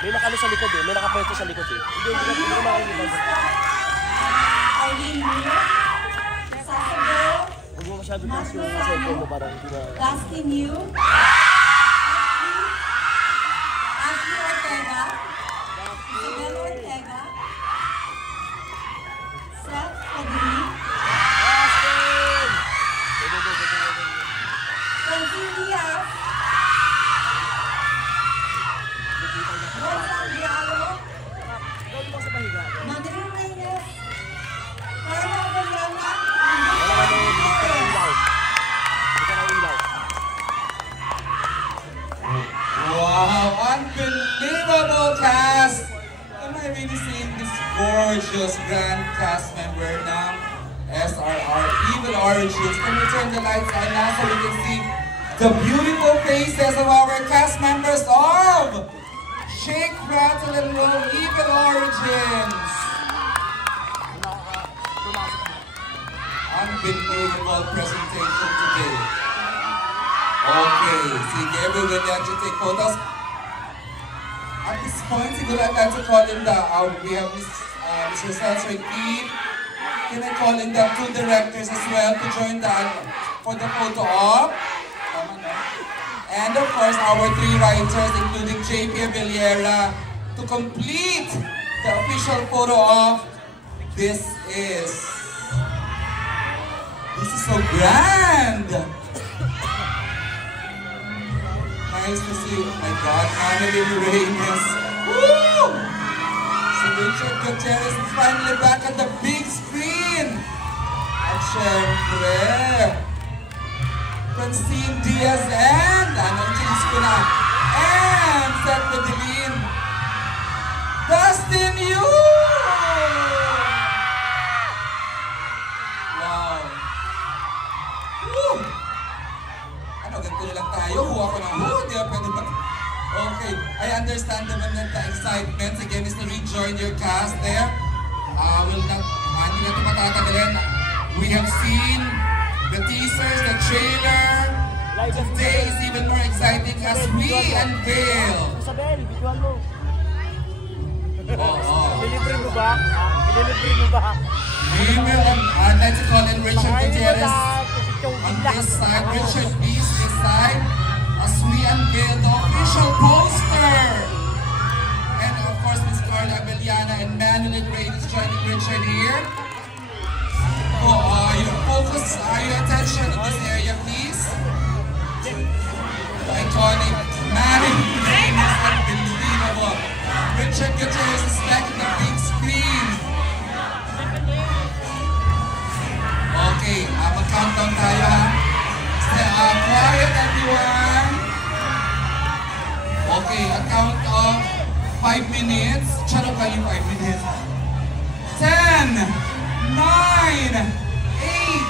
May nakano sa likod eh. May nakapwesto sa likod eh. Hindi ko makalimutan. Eileen New, Sasabo, Huwag mo masyado taas yung cellphone mo para hindi na... Dusty New, Ashley Ortega, Isabel Ortega, Seth Padilla, Francine Diaz, Rosal Diallo, Madeline Reyes, Carla Abellana, Wow, unbelievable cast! Am I really seeing this gorgeous grand cast member ng SRR Evil Origins? Can we turn the lights on now so we can see the beautiful faces of our cast members of Shake, Rattle, and Roll Evil Origins? Unbelievable presentation today. Okay, sige, everyone yan to take photos. At this point, siguro I'd like to call in the, we have Mr. Cesar Keith. Can I call in the two directors as well to join for the photo op? And of course, our three writers, including JP Abellera, to complete the official photo op. This is so grand! Nice to see you. Oh my God, Annalyn Reyes. Woo! So Richard Gutierrez is finally back at the big screen. At syempre, Francine Diaz and, change ko na, and Seth Padilla. Dustin Yu! Wow. Woo! Ano, ganito na lang tayo. Huwa ko ng huwa. Di ba pwede ba? Okay. I understand naman na the excitement. Again, is to rejoin your cast there. Will not, hindi na ito matatagalin. We have seen the teasers, the trailer. Today is even more exciting as we unveil. Isabel, bituan mo. Oo. Ililibre mo ba? Ililibre mo ba? I'd like to call in Richard Gutierrez on this side, Richard Peace this side, as we unveil the official poster. And of course, Ms. Carla Abellana and Manuel Reyes joining Richard here. Focus your attention in this area, please. Iconic Manuel Reyes, unbelievable. Richard Gutierrez is back in the big screen. Okay, mag-countdown tayo ha. Quiet everyone. Okay, a count of 5 minutes. Charot lang yung 5 minutes. 10, 9, 8,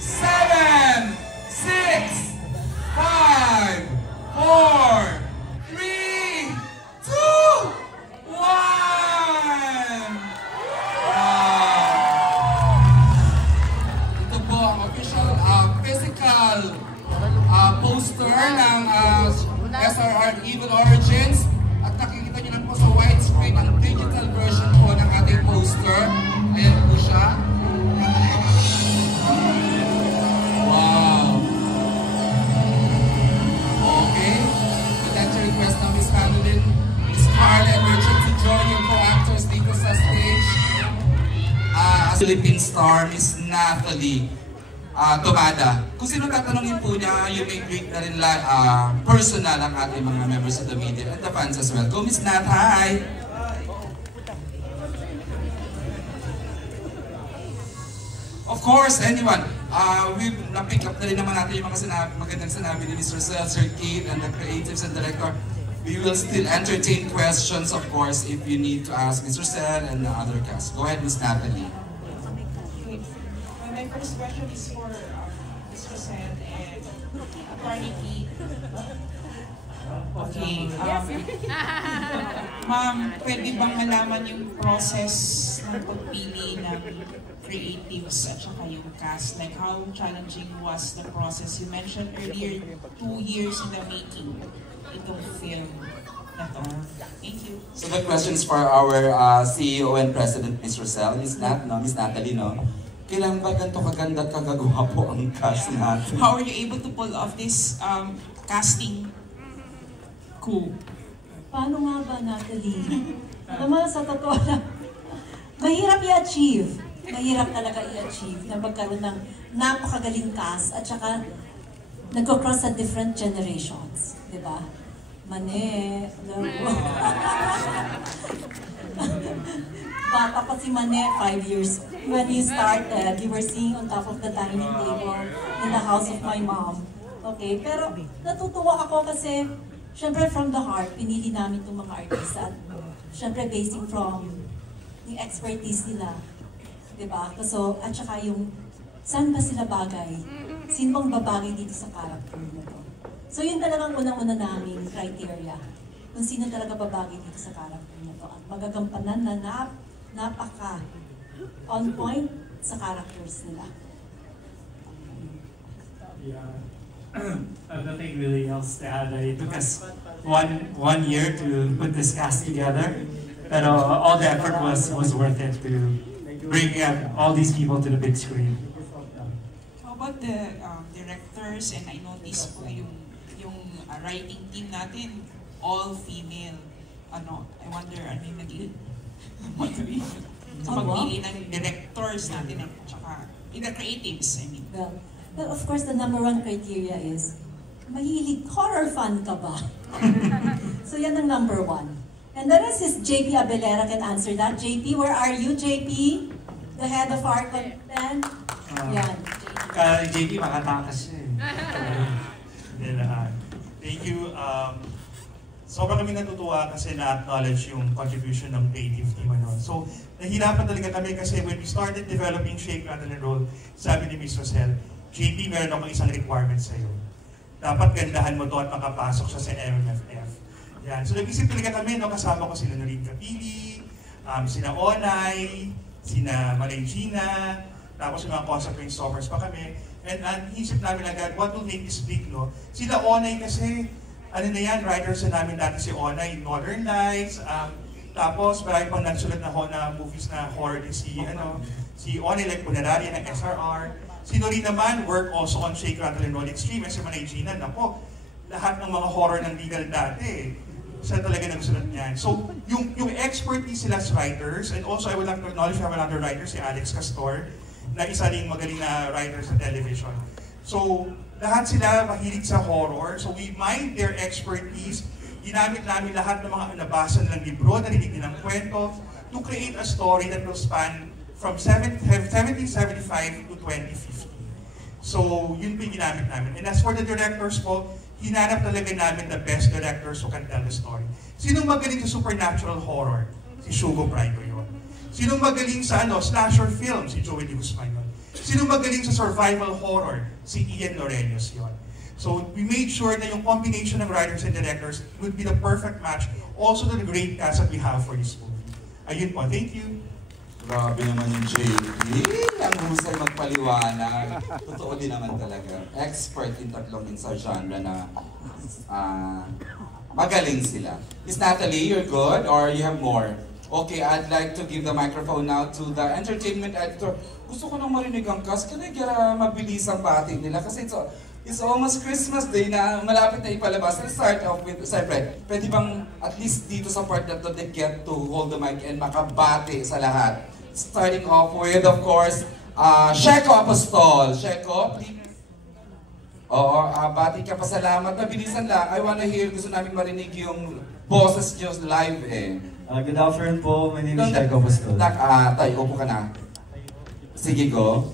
7, 6, 5, 4, 3, 2, 1. Ito po ang official physical poster ng SRR Evil Origins. At nakikita nyo lang po sa widescreen ang digital version po ng ating poster. Ayan po siya. Wow! Okay. I'd like to request now Ms. Madeline, Ms. Carla, and Richard to join your co-actors dito sa stage. Philippine star, Ms. Nathalie Tomada. Kung sino tatanungin po niya, you may greet na rin personal ang ating mga members of the media and the fans as well. Go, Ms. Nat, hi! Of course, anyone. We've na-pick up na rin naman natin yung mga magandang sinabi ni Mr. Cesar Keith and the creatives and director. We will still entertain questions, of course, if you need to ask Mr. Cel and the other cast. Go ahead, Ms. Nathalie. My first question is for Mr. Cel and Attorney Keith. Okay. Ma'am, pwede bang malaman yung process ng pagpili ng creatives at saka yung cast? Like, how challenging was the process? You mentioned earlier, 2 years in the making itong film. na to. Thank you. So the questions for our CEO and President, Ms. Rosel, Miss Natalie, no? Kailan ba ganito kaganda at kagagwapo ang cast natin? How are you able to pull off this casting coup? Paano nga ba, Natalie? Naman sa totoo lang, mahirap i-achieve. Mahirap talaga i-achieve na magkaroon ng napakagaling cast at saka nagko-cross sa different generations. Di ba? Mane, alam mo. Bata pa si Mane, 5 years. When he started, we were seeing on top of the dining table in the house of my mom. Okay, pero natutuwa ako kasi syempre from the heart, pinili namin itong mga artista. At syempre basing from yung expertise nila. Diba? So, at saka yung saan ba sila bagay? Sino bang babagay dito sa character na to? So yun talagang unang-una namin criteria. Kung sino talaga babagay dito sa character na to. At magagampanan na napaka on point sa characters nila. Yeah. Nothing really else to add. It took us one year to put this cast together, but all the effort was worth it to bring all these people to the big screen. How about the directors? And I noticed po yung writing team natin, all female. Ano, I wonder, ano yung naging motivation sa pagpili ng directors natin at saka in the creatives, I mean. Well, of course, the number one criteria is, mahilig horror fan ka ba? So yan ang number one. And the rest is JP Abelera can answer that. JP, where are you, JP? The head of our content? Yan, JP, makatakas siya Thank you. Sobrang kami natutuwa kasi na-acknowledge yung contribution ng creative team. So, nahirapan talaga kami kasi when we started developing Shake, Rattle, and Roll, sabi ni Ms. Rosel, JP, meron akong isang requirement sa'yo. Dapat gandahan mo to at makapasok siya sa MMFF. Yan. So, nag-isip talaga kami, no, kasama ko sila Noreen Capili, sina Onay, sina Malay Gina, tapos yung mga concept brainstormers pa kami. And isip namin agad, what will make this big, no? Sila Onay kasi, ano na yan, writers na namin dati si Onay, Northern Lights, tapos marami pang nagsulat na movies na horror din si Onay, like Puneraria ng SRR. Si Noreen naman, work also on Shake, Rattle, and Roll Extreme. Si Manay Gina, nako, lahat ng mga horror ng legal dati, siya talaga nagsulat niyan. So, yung expertise sila as writers, and also I would like to acknowledge we have another writer, si Alex Castor, na isa ring magaling na writer sa television. So, lahat sila mahilig sa horror, so we mined their expertise. Ginamit namin lahat ng mga nabasa ng libro, narinig nilang kwento, to create a story that will span from 1775 to 2050. So, yun po yung ginamit namin. And as for the directors po, hinanap talaga namin the best directors who can tell the story. Sinong magaling sa supernatural horror? Si Shugo Prado yun. Sinong magaling sa slasher film? Si Joey De Guzman yun. Sinong magaling sa survival horror? Si Ian Lorenius yun. So, we made sure na yung combination ng writers and directors would be the perfect match also to the great cast that we have for this movie. Ayun po, thank you. Grabe naman yung JP. Ang husay magpaliwanag. Totoo din naman talaga. Expert in tatlong din sa genre na magaling sila. Miss Natalie, you're good or you have more? Okay, I'd like to give the microphone now to the entertainment editor. Gusto ko nang marinig ang cast. Kaya mabilis ang bati nila kasi it's almost Christmas Day na malapit na ipalabas. Let's start off with, siyempre, pwede bang at least dito sa part na to, they get to hold the mic and makabati sa lahat. Starting off with, of course, Sheko Apostol. Sheko, please. Oo, bati ka, pasalamat. Mabilisan lang. I wanna hear, gusto namin marinig yung boses niyo live eh. Good afternoon po, my name is Sheko Apostol. Tay, upo ka na. Sige, go.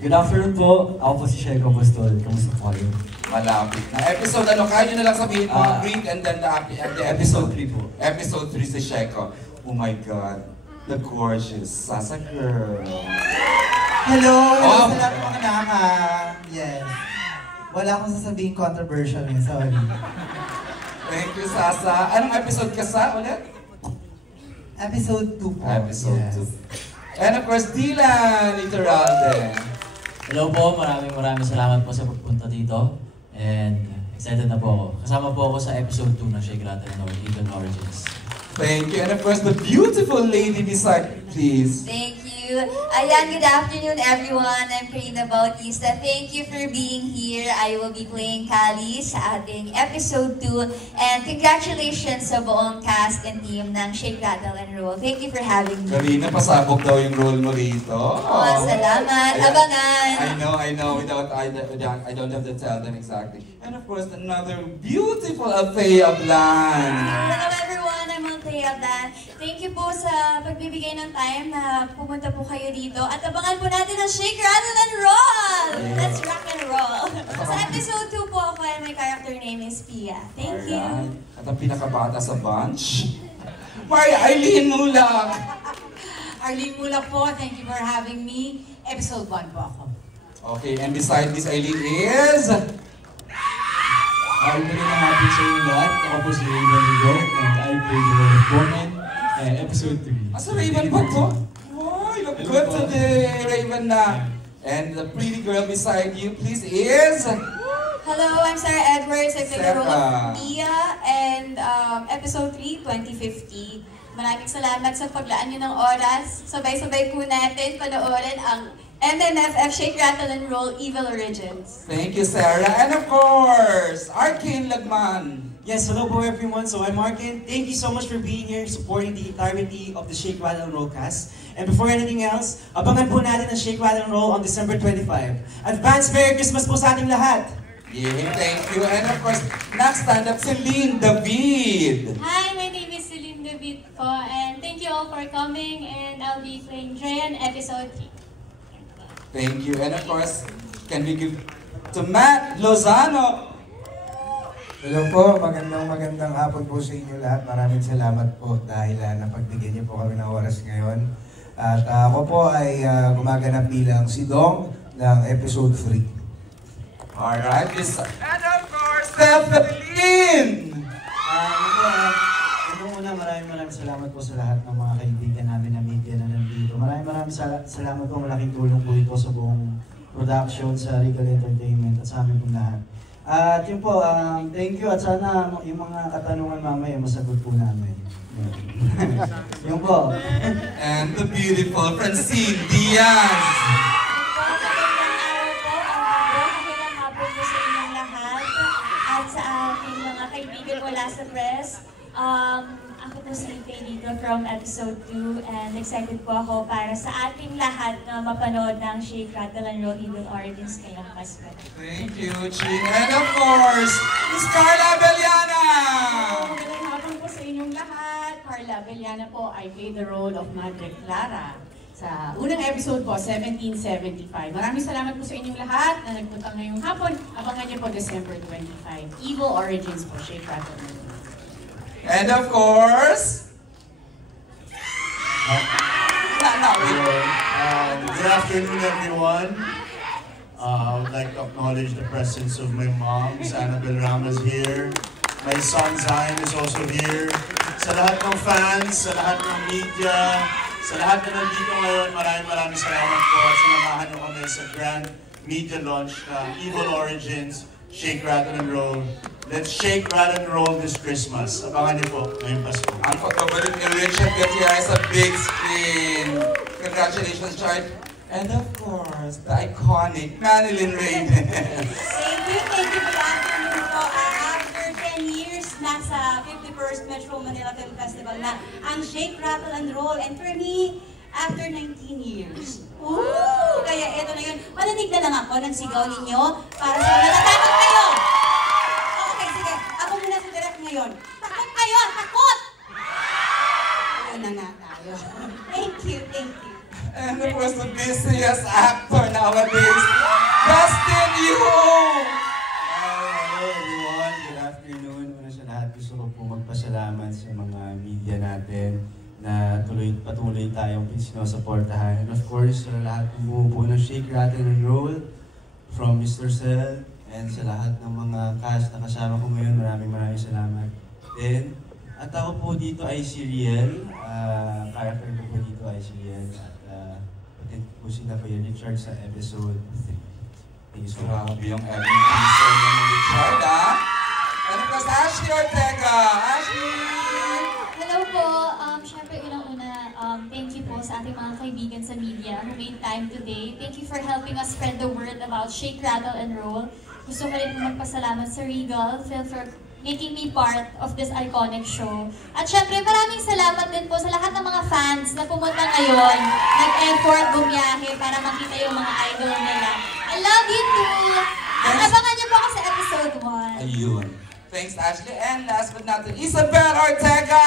Good afternoon po, ako po si Sheko Apostol. Kamusta po kayo? Malapit na. Episode kaya nyo na lang sabihin mo, greet and then the Episode 3 po. Episode 3 si Sheko. Oh my God, the gorgeous Sasa girl. Hello! Hello sa lahat mga naka! Yes. Wala akong sasabihin controversial eh, sorry. Thank you, Sasa. Anong episode ka sa ulit? Episode 2 po. Episode yes. 2. And of course, Dylan Literalde. Hello po, maraming salamat po sa pagpunta dito. And Excited na po ako. Kasama po ako sa episode 2 ng Shake, Rattle and Roll, Evil Origins. Thank you. And of course, the beautiful lady beside, please. Thank you. Ayan, good afternoon everyone. I'm Karina Bautista. Thank you for being here. I will be playing Kali sa ating episode 2. And congratulations sa buong cast and team ng Shake, Rattle and Roll. Thank you for having me. Karina, pasabog daw yung role mo rito. Oh, salamat. Ayan. Abangan. I know. I don't have to tell them exactly. And of course, another beautiful Althea Blan. Hello everyone, I'm Althea Blan. Thank you po sa pagbibigay ng time na pumunta po kayo dito. At abangan po natin ang Shake, Rattle and Roll! Let's rock and roll! Sa episode 2 po ako and my character name is Pia. Thank you. At ang pinakabata sa bunch, Maria Eileen Mulak. Arlene Mulak po, thank you for having me. Episode 1 po ako. Okay, and beside this Eileen is... Hi, magandang hapon sa inyo lahat. Ako po si Raven Ligo and I play the role of Borman, episode 3. Asa Raven ba to? Oh, you look good today, Raven na. And the pretty girl beside you, please, is... Hello, I'm Sarah Edwards. I play the role Sarah. of Pia and episode 3, 2050. Maraming salamat sa paglaan nyo ng oras. Sabay-sabay po natin panoorin ang MMFF Shake, Rattle and Roll Evil Origins. Thank you, Sarah. And of course, Arcane Lagman. Yes, hello po everyone. So I'm Arkin. Thank you so much for being here, supporting the entirety of the Shake, Rattle and Roll cast. And before anything else, abangan po natin ang Shake, Rattle and Roll on December 25. Advance Merry Christmas po sa ating lahat! Yeah, thank you. And of course, next stand-up, Celine David. Hi, my name is Celine David po, and thank you all for coming, and I'll be playing Dreyan, episode 3. Thank you. And of course, can we give to Matt Lozano? Hello po, magandang hapon po sa inyo lahat. Maraming salamat po dahil napagbigyan niyo po kami ng oras ngayon. At ako po ay gumaganap bilang si Dong ng episode 3. Alright, and of course, Stephanie! Maraming salamat po sa lahat ng mga kaibigan namin na media na nandito. Maraming salamat po, malaking tulong po ito sa buong production, sa Regal Entertainment at sa amin po lahat. At yun po, thank you at sana yung mga katanungan mamaya masagot po namin. Yun po. And the beautiful Francine Diaz. Magandang hapon po sa inyong lahat at sa aking mga kaibigan wala sa press. Ako po si Ipay dito from episode 2 and excited po ako para sa ating lahat na mapanood ng Shake, Rattle and Roll Evil Origins ngayong Pasko. Thank you, Chin. And of course, Miss Carla Abellana! Magandang hapon po sa inyong lahat. Carla Abellana po, I play the role of Madre Clara. Sa unang episode po, 1775. Maraming salamat po sa inyong lahat na nagpunta ngayong hapon. Abangan niyo po December 25. Evil Origins po, Shake, Rattle and Roll. And of course... Good afternoon, everyone. I would like to acknowledge the presence of my mom, Annabel Ramos here. My son, Zion, is also here. Sa lahat ng fans, sa lahat ng media, sa lahat na nandito ngayon, maraming salamat po at sinamahan niyo kami sa grand media launch ng Evil Origins, Shake, Rattle and Roll. Let's shake, rattle, and roll this Christmas. Abangan niyo po ngayong Pasko. Ang photographic ni Richard Gutierrez sa big screen. Congratulations, Chard. And of course, the iconic Manilyn Raven. Thank you. Good afternoon po. After 10 years, nasa 51st Metro Manila Film Festival na ang Shake, Rattle, and Roll. And for me, after 19 years. Ooh! Kaya eto na yun. Malanig na lang ako ng sigaw ninyo para sa natatakot kayo. Okay, sige. Ako muna sa direct ngayon. Takot kayo! Takot! Ayun na nga tayo. Thank you. And of course, the busiest actor nowadays, Dustin Yu! Hello everyone, good afternoon. Una sa lahat, gusto ko po magpasalamat sa mga media natin na patuloy tayong sinusuportahan. And of course, sa lahat ng bumubuo ng Shake, Rattle and Roll, from Mr. Cell, and sa lahat ng mga cast na kasama ko ngayon, maraming salamat. Then, at ako po dito ay si Riel, character ko po dito ay si Riel, at pati po sila po yung Richard sa episode 3. Grabe yung Evan Pinson ng Richard, ha? And of course, Ashley Ortega. Ashley! Hello po. Siyempre, unang-una, thank you po sa ating mga kaibigan sa media who made time today. Thank you for helping us spread the word about Shake, Rattle, and Roll. Gusto ko rin po magpasalamat sa Regal Film for making me part of this iconic show. At syempre, maraming salamat din po sa lahat ng mga fans na pumunta ngayon, nag-effort, bumiyahe para makita yung mga idol nila. I love you too! At abangan niyo po ako sa episode 1. Ayun. Thanks, Ashley. And last but not least, Isabel Ortega!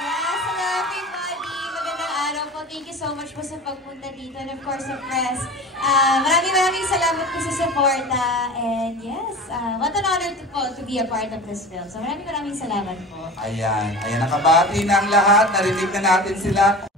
Yes, hello everybody! Magandang araw po. Thank you so much po sa pagpunta dito and of course sa press. Maraming salamat po sa suporta. And yes, what an honor to be a part of this film. So maraming salamat po. Ayan. Ayan, nakabati na ang lahat. Narinig na natin sila.